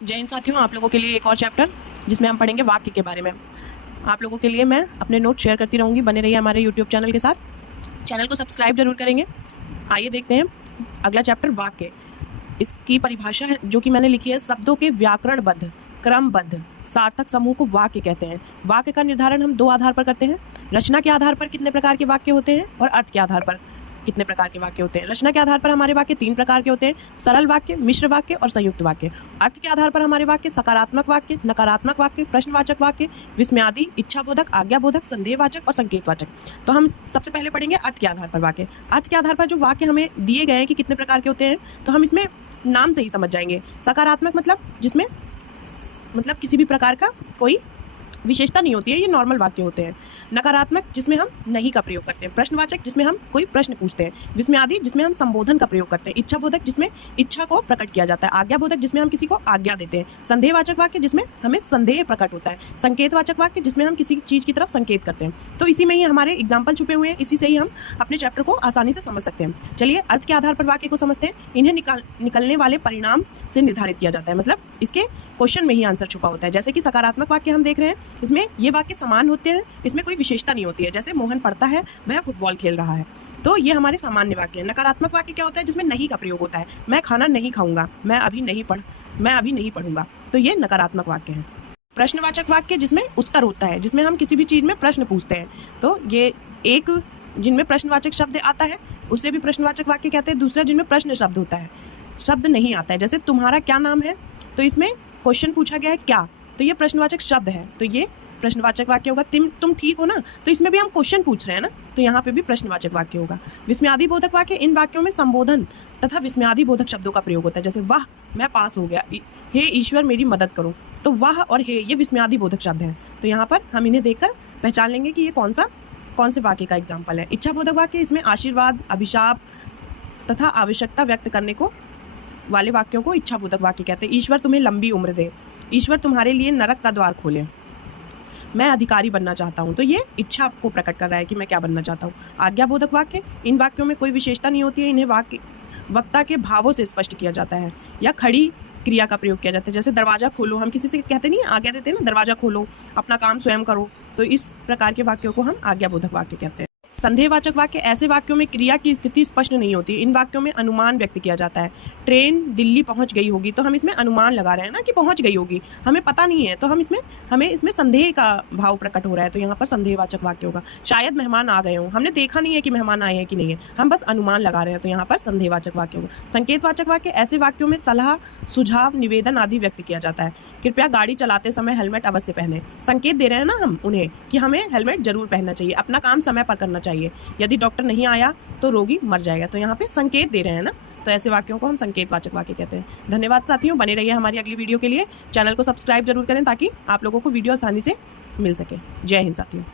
जय हिंद साथियों, आप लोगों के लिए एक और चैप्टर जिसमें हम पढ़ेंगे वाक्य के बारे में। आप लोगों के लिए मैं अपने नोट शेयर करती रहूँगी, बने रहिए हमारे यूट्यूब चैनल के साथ। चैनल को सब्सक्राइब जरूर करेंगे। आइए देखते हैं अगला चैप्टर वाक्य। इसकी परिभाषा है जो कि मैंने लिखी है, शब्दों के व्याकरणबद्ध क्रमबद्ध सार्थक समूह को वाक्य कहते हैं। वाक्य का निर्धारण हम दो आधार पर करते हैं, रचना के आधार पर कितने प्रकार के वाक्य होते हैं और अर्थ के आधार पर कितने प्रकार के वाक्य होते हैं। रचना के आधार पर हमारे वाक्य तीन प्रकार के होते हैं, सरल वाक्य, मिश्र वाक्य और संयुक्त वाक्य। अर्थ के आधार पर हमारे वाक्य सकारात्मक वाक्य, नकारात्मक वाक्य, प्रश्नवाचक वाक्य, विस्मयादि, इच्छाबोधक, आज्ञाबोधक, संदेहवाचक और संकेतवाचक। तो हम सबसे पहले पढ़ेंगे अर्थ के आधार पर वाक्य। अर्थ के आधार पर जो वाक्य हमें दिए गए हैं कि कितने प्रकार के होते हैं, तो हम इसमें नाम से ही समझ जाएंगे। सकारात्मक मतलब किसी भी प्रकार का कोई विशेषता नहीं होती है, ये नॉर्मल वाक्य होते हैं। नकारात्मक जिसमें हम नहीं का प्रयोग करते हैं, प्रश्नवाचक जिसमें हम कोई प्रश्न पूछते हैं, विस्मयादि जिसमें हम संबोधन का प्रयोग करते हैं, इच्छाबोधक जिसमें इच्छा को प्रकट किया जाता है, आज्ञाबोधक जिसमें हम किसी को आज्ञा देते हैं, संदेहवाचक वाक्य जिसमें हमें संदेह प्रकट होता है, संकेतवाचक वाक्य जिसमें हम किसी चीज़ की तरफ संकेत करते हैं। तो इसी में ही हमारे एग्जाम्पल छुपे हुए हैं, इसी से ही हम अपने चैप्टर को आसानी से समझ सकते हैं। चलिए अर्थ के आधार पर वाक्य को समझते हैं। इन्हें निकलने वाले परिणाम से निर्धारित किया जाता है, मतलब इसके क्वेश्चन में ही आंसर छुपा होता है। जैसे कि सकारात्मक वाक्य हम देख रहे हैं, इसमें ये वाक्य समान होते हैं, इसमें कोई विशेषता नहीं होती है। जैसे मोहन पढ़ता है, वह फुटबॉल खेल रहा है, तो ये हमारे सामान्य वाक्य है। नकारात्मक वाक्य क्या होता है, जिसमें नहीं का प्रयोग होता है। मैं खाना नहीं खाऊंगा, मैं अभी नहीं पढ़ूंगा, तो ये नकारात्मक वाक्य है। प्रश्नवाचक वाक्य जिसमें उत्तर होता है, जिसमें हम किसी भी चीज़ में प्रश्न पूछते हैं, तो ये एक जिनमें प्रश्नवाचक शब्द आता है उसे भी प्रश्नवाचक वाक्य कहते हैं। दूसरा जिनमें प्रश्न शब्द होता है, शब्द नहीं आता है। जैसे तुम्हारा क्या नाम है, तो इसमें क्वेश्चन पूछा गया है क्या, तो ये प्रश्नवाचक शब्द है, तो ये प्रश्नवाचक वाक्य होगा। तुम ठीक हो ना, तो इसमें भी हम क्वेश्चन पूछ रहे हैं ना, तो यहाँ पे भी प्रश्नवाचक वाक्य होगा। विस्मयादि बोधक वाक्य, इन वाक्यों में संबोधन तथा विस्मयादि बोधक शब्दों का प्रयोग होता है। जैसे वाह मैं पास हो गया, हे ईश्वर मेरी मदद करो, तो वाह और हे ये विस्मयादि बोधक शब्द हैं। तो यहाँ पर हम इन्हें देखकर पहचान लेंगे कि ये कौन से वाक्य का एग्जाम्पल है। इच्छा बोधक वाक्य, इसमें आशीर्वाद, अभिशाप तथा आवश्यकता व्यक्त करने को वाले वाक्यों को इच्छा बोधक वाक्य कहते हैं। ईश्वर तुम्हें लंबी उम्र दे, ईश्वर तुम्हारे लिए नरक का द्वार खोले, मैं अधिकारी बनना चाहता हूँ, तो ये इच्छा को प्रकट कर रहा है कि मैं क्या बनना चाहता हूँ। आज्ञाबोधक वाक्य, इन वाक्यों में कोई विशेषता नहीं होती है, इन्हें वक्ता के भावों से स्पष्ट किया जाता है या खड़ी क्रिया का प्रयोग किया जाता है। जैसे दरवाजा खोलो, हम किसी से कहते नहीं, आज्ञा देते हैं ना, दरवाजा खोलो, अपना काम स्वयं करो, तो इस प्रकार के वाक्यों को हम आज्ञाबोधक वाक्य कहते हैं। संदेहवाचक वाक्य, ऐसे वाक्यों में क्रिया की स्थिति स्पष्ट नहीं होती, इन वाक्यों में अनुमान व्यक्त किया जाता है। ट्रेन दिल्ली पहुंच गई होगी, तो हम इसमें अनुमान लगा रहे हैं ना कि पहुंच गई होगी, हमें पता नहीं है, तो हमें इसमें संदेह का भाव प्रकट हो रहा है, तो यहाँ पर संदेहवाचक वाक्य होगा। शायद मेहमान आ गए हों, हमने देखा नहीं है कि मेहमान आए हैं कि नहीं है, हम बस अनुमान लगा रहे हैं, तो यहाँ पर संदेहवाचक वाक्य होगा। संकेतवाचक वाक्य, ऐसे वाक्यों में सलाह, सुझाव, निवेदन आदि व्यक्त किया जाता है। कृपया गाड़ी चलाते समय हेलमेट अवश्य पहने, संकेत दे रहे हैं ना हम उन्हें कि हमें हेलमेट जरूर पहनना चाहिए, अपना काम समय पर करना चाहिए, यदि डॉक्टर नहीं आया तो रोगी मर जाएगा, तो यहाँ पे संकेत दे रहे हैं ना, तो ऐसे वाक्यों को हम संकेतवाचक वाक्य कहते हैं। धन्यवाद साथियों, बने रहिए हमारी अगली वीडियो के लिए। चैनल को सब्सक्राइब जरूर करें ताकि आप लोगों को वीडियो आसानी से मिल सके। जय हिंद साथियों।